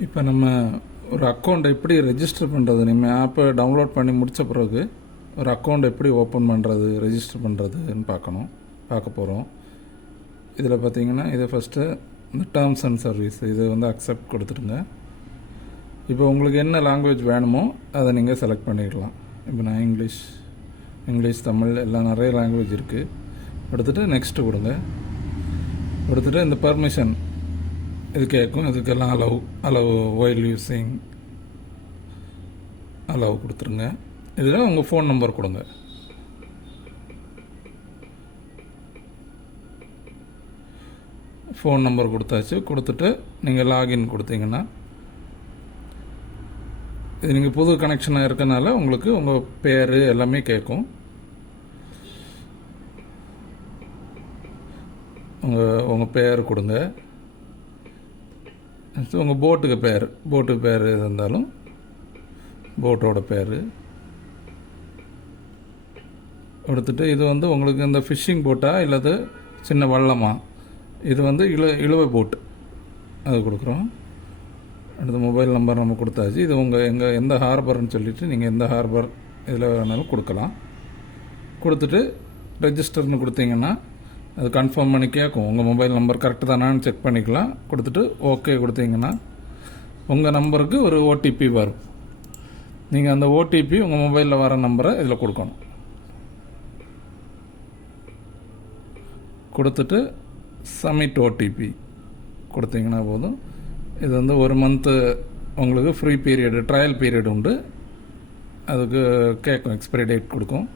இப்போ நம்ம ஒரு அக்கௌண்ட் எப்படி ரெஜிஸ்டர் பண்ணுறது, நம்ம ஆப்பை டவுன்லோட் பண்ணி முடித்த பிறகு ஒரு அக்கௌண்ட் எப்படி ஓப்பன் பண்ணுறது, ரெஜிஸ்டர் பண்ணுறதுன்னு பார்க்க போகிறோம். இதில் பார்த்தீங்கன்னா இதை ஃபஸ்ட்டு இந்த டேர்ம்ஸ் அண்ட் சர்வீஸ் இதை வந்து அக்செப்ட் கொடுத்துருங்க. இப்போ உங்களுக்கு என்ன லாங்குவேஜ் வேணுமோ அதை நீங்கள் செலக்ட் பண்ணிடலாம். இப்போ நான் இங்கிலீஷ் தமிழ் எல்லாம் நிறைய லாங்குவேஜ் இருக்குது. கொடுத்துட்டு நெக்ஸ்ட்டு கொடுங்க. கொடுத்துட்டு இந்த பர்மிஷன் இது கேட்கும், இதுக்கெல்லாம் அலவ் ஒயில் யூஸிங் அலவ் கொடுத்துருங்க. இதில் உங்கள் ஃபோன் நம்பர் கொடுங்க. ஃபோன் நம்பர் கொடுத்தாச்சு. கொடுத்துட்டு நீங்கள் லாகின் கொடுத்தீங்கன்னா இது நீங்கள் புது கனெக்ஷனாக இருக்கனால உங்களுக்கு உங்கள் பேர் எல்லாமே கேட்கும். உங்கள் பேர் கொடுங்க. உங்கள் போட்டு பேர் எது இருந்தாலும் போட்டோட பேர் கொடுத்துட்டு, இது வந்து உங்களுக்கு இந்த ஃபிஷ்ஷிங் போட்டா இல்லது சின்ன வள்ளமா, இது வந்து இழுவை போட்டு அது கொடுக்குறோம். அடுத்து மொபைல் நம்பர் நம்ம கொடுத்தாச்சு. இது உங்கள் எந்த ஹார்பர்னு சொல்லிவிட்டு நீங்கள் எந்த ஹார்பர் இதில் வேணாலும் கொடுக்கலாம். கொடுத்துட்டு ரெஜிஸ்டர்னு கொடுத்தீங்கன்னா அது கன்ஃபார்ம் பண்ணி கேட்கும். உங்கள் மொபைல் நம்பர் கரெக்டு தானான்னு செக் பண்ணிக்கலாம். கொடுத்துட்டு ஓகே கொடுத்தீங்கன்னா உங்கள் நம்பருக்கு ஒரு ஓடிபி வரும். நீங்கள் அந்த ஓடிபி உங்கள் மொபைலில் வர நம்பரை இதில் கொடுக்கணும். கொடுத்துட்டு சப்மிட் ஓடிபி கொடுத்தீங்கன்னா போதும். இது வந்து 1 மந்த்து உங்களுக்கு ஃப்ரீ பீரியடு, ட்ரையல் பீரியட் உண்டு. அதுக்கு கேட்கும், எக்ஸ்பைரி டேட் கொடுக்கும்.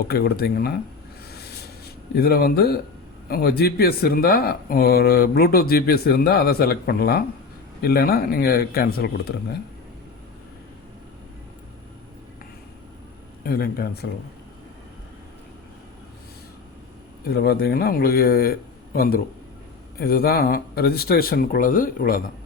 ஓகே கொடுத்தீங்கன்னா இதில் வந்து உங்கள் ஜிபிஎஸ் இருந்தால், ஒரு ப்ளூடூத் ஜிபிஎஸ் இருந்தால் அதை செலக்ட் பண்ணலாம். இல்லைன்னா நீங்கள் கேன்சல் கொடுத்துருங்க. இதுலையும் கேன்சல். இதில் பார்த்தீங்கன்னா உங்களுக்கு வந்துடும். இதுதான் ரெஜிஸ்ட்ரேஷனுக்குள்ளது, இவ்வளோதான்.